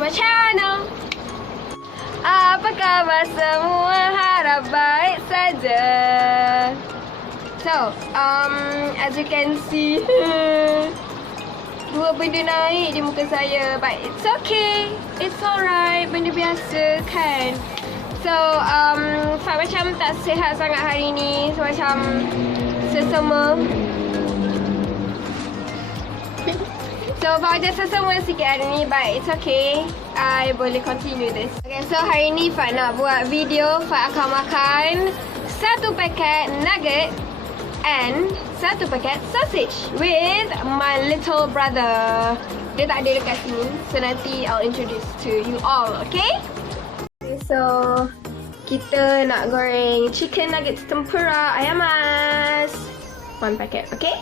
to my channel. Apa khabar semua? Harap baik saja. So, as you can see, dua benda naik di muka saya, but it's okay, it's alright, benda biasa kan. So, Fat macam tak sihat sangat hari ni, so macam sesama. So, Fat macam sesama sikit hari ni, but it's okay, I boleh continue this. Okay, so hari ni Fat nak buat video. Fat akan makan satu paket nugget and satu paket sausage with my little brother. Dia tak ada dekat sini, so nanti I'll introduce to you all, okay? So, kita nak goreng chicken nuggets tempura ayam mas. One packet, okay?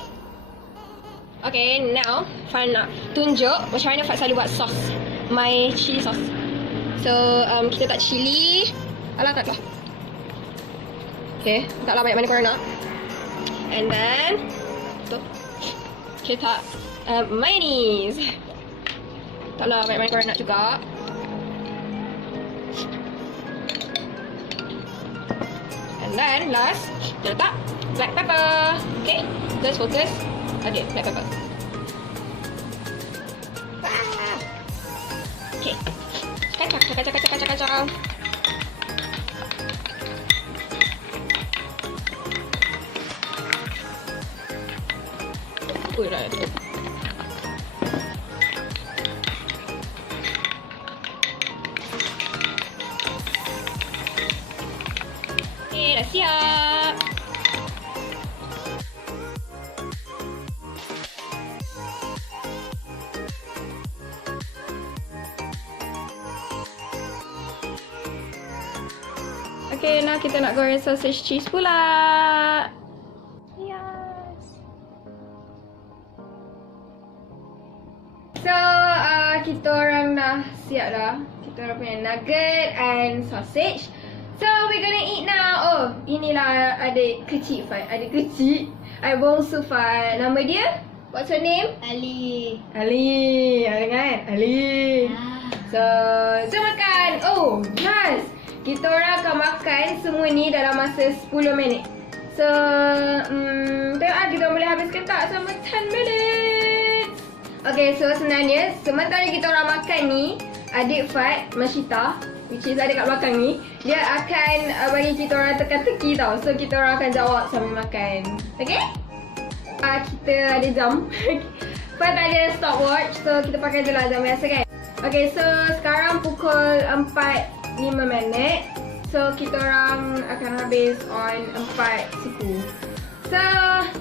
Okay, now Fat nak tunjuk macam mana Fat selalu buat sauce. My chili sauce. So, kita tak chili. Alah, taklah. Okay, taklah banyak mana korang nak. And then, tu, kita mayonnaise. Taklah banyak mana korang nak juga. And then last, kita letak black pepper. Okay, just focus. Okay, black pepper. Okay, kacang. Ui dah tu. Okay, dah siap. Okay, now kita nak goreng sausage cheese pula. Yes. So, kita orang dah siap dah. Kita orang punya nugget and sausage. So, we're gonna eat now. Oh, inilah adik kecil Fat. Adik kecil. Adik bongsu Fat. Nama dia? What's her name? Ali. Ali. Ada kan? Ali. So, jom makan. Oh, yes. Kita orang akan makan semua ni dalam masa 10 minit. So, tengok kita boleh habiskan tak sama 10 minutes. Okay, so sebenarnya sementara kita orang makan ni, adik Fat, Mashita, which is adik kat belakang ni, dia akan bagi kita orang teka-teki tau. So, kita orang akan jawab sambil makan. Okay? Kita ada jam. Fat tak ada stopwatch, so kita pakai je lah jam biasa kan. Okay, so sekarang pukul 4.5 minit. So, kita orang akan habis on 4 siku. So,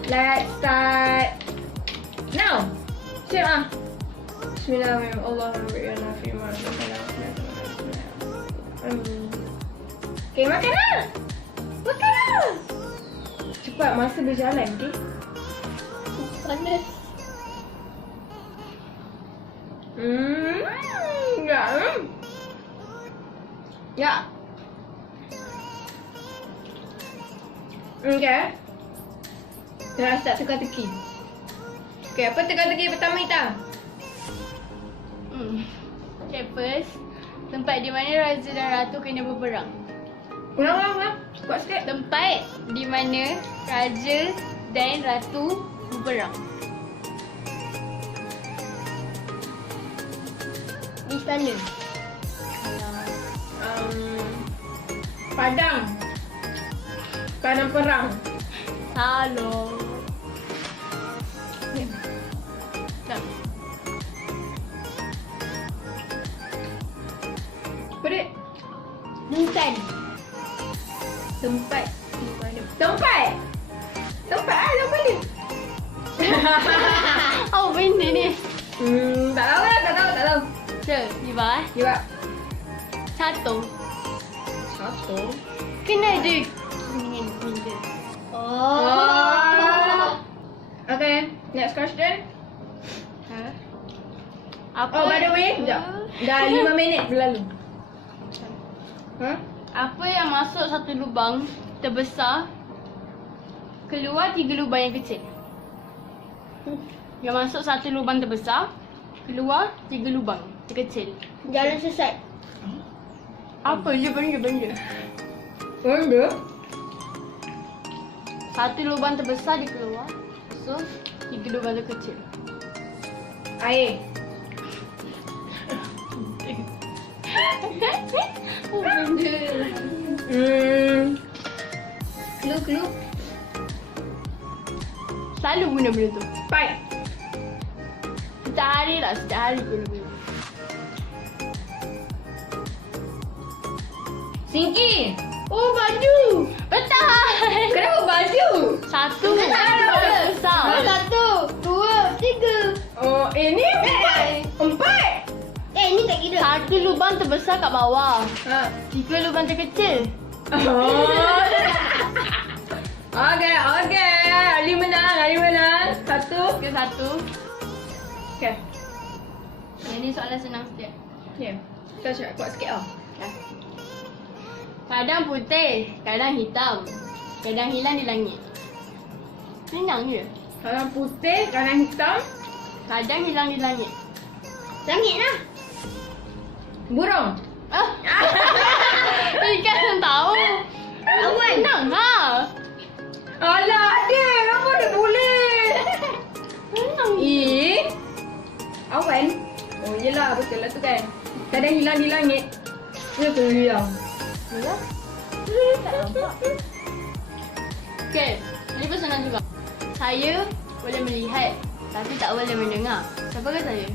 let's start now. Siap Bismillahirrahmanirrahim. Okay, makan lah. Makan lah. Cepat, masa berjalan, okay? Panas. Ya. Okay. Dah start teka-teki. Okay, apa teka-teki pertama Ita? Okay, first, tempat di mana Raja dan Ratu kena berperang. Ulang. Buat sikit. Tempat di mana Raja dan Ratu berperang. Di sana. Padang perang. Halo. Dah. Apa dia? Hutan. Tempat di mana? Tempat apa ni? Oh, benda ni. Tak tahu lah, tak tahu. Cik, di bawah. Juga. Satu. Kena ada kuningan benda. Oh. Okay, next question. Apa? Oh, by the way, sekejap. Dah 5 minit berlalu. Apa yang masuk satu lubang terbesar, keluar 3 lubang yang kecil? Yang masuk satu lubang terbesar, keluar 3 lubang terkecil. Jalan sesat. Apa je benda? Benda? Satu lubang terbesar dia keluar. So 3 lubang terkecil. Air. Oh benda. Clue. Selalu guna benda tu. Pipe. Setiap hari guna benda. Singki. Oh, baju. Betul. Kenapa baju? Satu. Besar. Besar. 1, 2, 3. Oh, ini empat. Ni tak kira. Satu lubang terbesar kat bawah. Ha. 3 lubang terkecil. Oh. Okey. Ali menang. Satu. Ke satu. Okey. Yang ni soalan senang sikit. Ya. Kita cakap kuat sikit tau. Kadang putih, kadang hitam. Kadang hilang di langit. Senang je. Kadang putih, kadang hitam. Kadang hilang di langit. Langit lah. Burung. Ah. Ikan tahu. Awan. Senang lah. Alah, dia. Apa dia boleh? Senang. Awan. Oh, yelah. Betul lah tu kan. Kadang hilang di langit. Dia kena hilang. Betul? Tak nampak. Okay, ini pun senang juga. Saya boleh melihat tapi tak boleh mendengar. Siapa ke saya?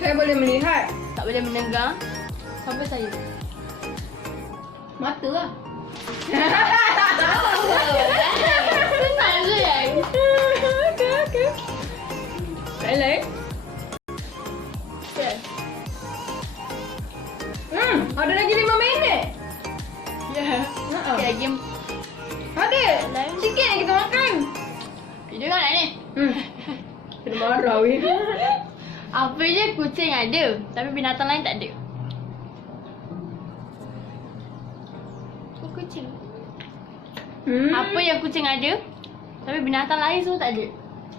Saya boleh melihat. Tak boleh mendengar. Siapa saya? Mata lah. Senang je kan? Okey. Tak lain. Okay. Ada lagi 5 minit. Ya. Okay, game. Ada. Sikit yang kita makan. Video kan ni? Kena marah weh. Apa je kucing ada tapi binatang lain tak ada? Kucing. Apa yang kucing ada tapi binatang lain semua tak ada?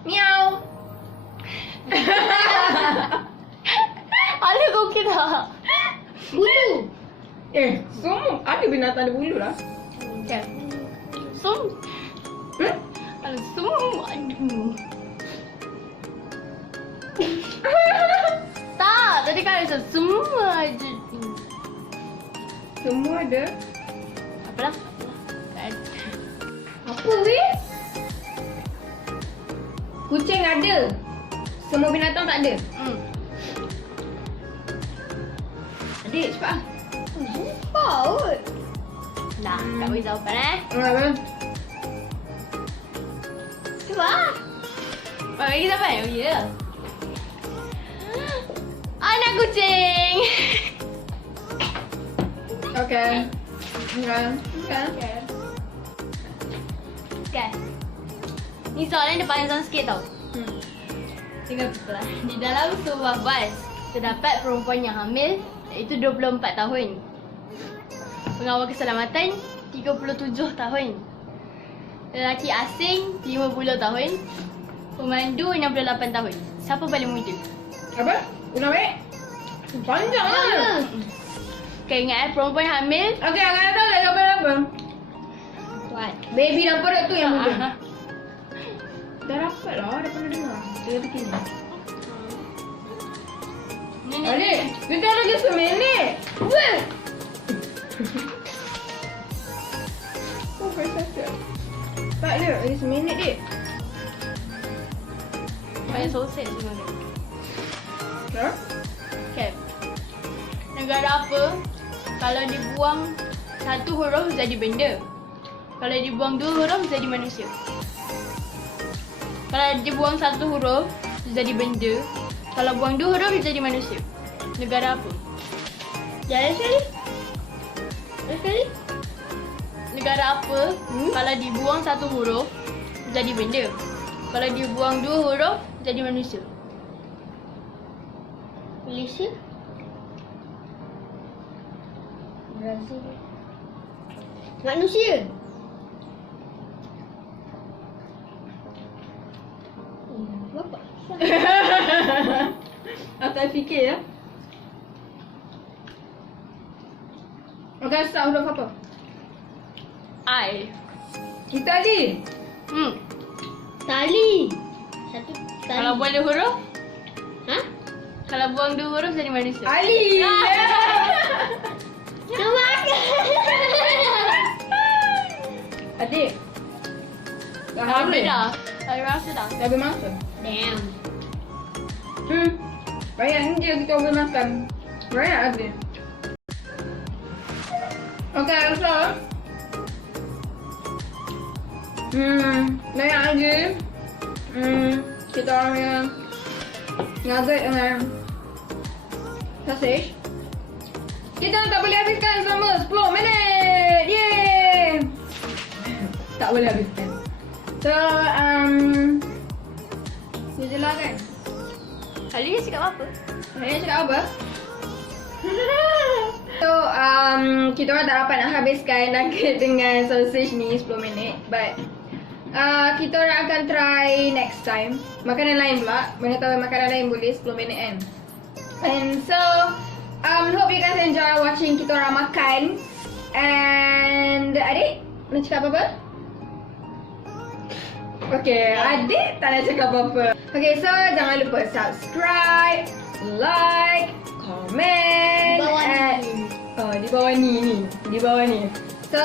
Miau. Ada kau tak? Bulu. Semua ada binatang ada bulu lah. Okay. Kalau semua ada. Tak, tadi kan ada semua ada. Semua ada. Apalah? Tak ada. Apa weh? Kucing ada. Semua binatang tak ada. Adik, cepat lah. Paut. Dah, tak boleh jawapan Cuba. Bagi jawapan? Oh ya. Anak kucing. Okay. Okay. Ni soalan dia panjang sikit tau. Tengok betul lah. Di dalam sebuah bas terdapat perempuan yang hamil iaitu 24 tahun. Pengawal keselamatan 37 tahun. Lelaki asing 50 tahun. Pemandu 68 tahun. Siapa paling muda? Apa? Ulang balik? Panjang lah. Okay, ingat perempuan hamil. Okay, akan tahu dah jawapan apa. What? Baby dalam perut tu yang muda. Dah dapat lah, dah pernah dengar. Dia kata kini. Ni. Adik, kita lagi 10 minit. Weh! Oh, pressure. Tak ada, lagi 10 minit dik. Banyak sosek semua ni. Ha? Okay. Negara apa kalau dibuang satu huruf jadi benda? Kalau dibuang 2 huruf jadi manusia. Kalau dibuang satu huruf jadi benda. Kalau buang 2 huruf jadi manusia. Negara apa? Jalan sekali. Negara apa kalau dibuang satu huruf jadi benda? Kalau dibuang 2 huruf jadi manusia. Malaysia. Brazil. Manusia. Bapak. Atau fikir ya. Okay, start huruf apa? I. Itali. Tali. Satu tali. Kalau boleh huruf, Ha? kalau buang 2 huruf jadi manusia. Ali. Nak makan. Adik. Dah Dah habis dah. Dah rasa dah. Dah habis masa. Damn. Banyak ni dia kita boleh makan. Banyak ada. Okay, so. Banyak lagi. Kita orang yang nugget dengan sausage. Kita tak boleh habiskan selama 10 minit. Yeay. Tak boleh habiskan. So, ni je lah kan. Kali ni cakap apa? Saya cakap apa? So, kita orang tak dapat nak habiskan nugget dengan sausage ni 10 minit. But, kita orang akan try next time. Makanan lain pula. Mana tahu makanan lain boleh 10 minit kan. And so, hope you guys enjoy watching kita orang makan. And, adik, nak cakap apa-apa? Okay, adik tak nak cakap apa-apa. Okay, so jangan lupa subscribe, like, comment. Di bawah ni. Di bawah ni. Di bawah ni. So,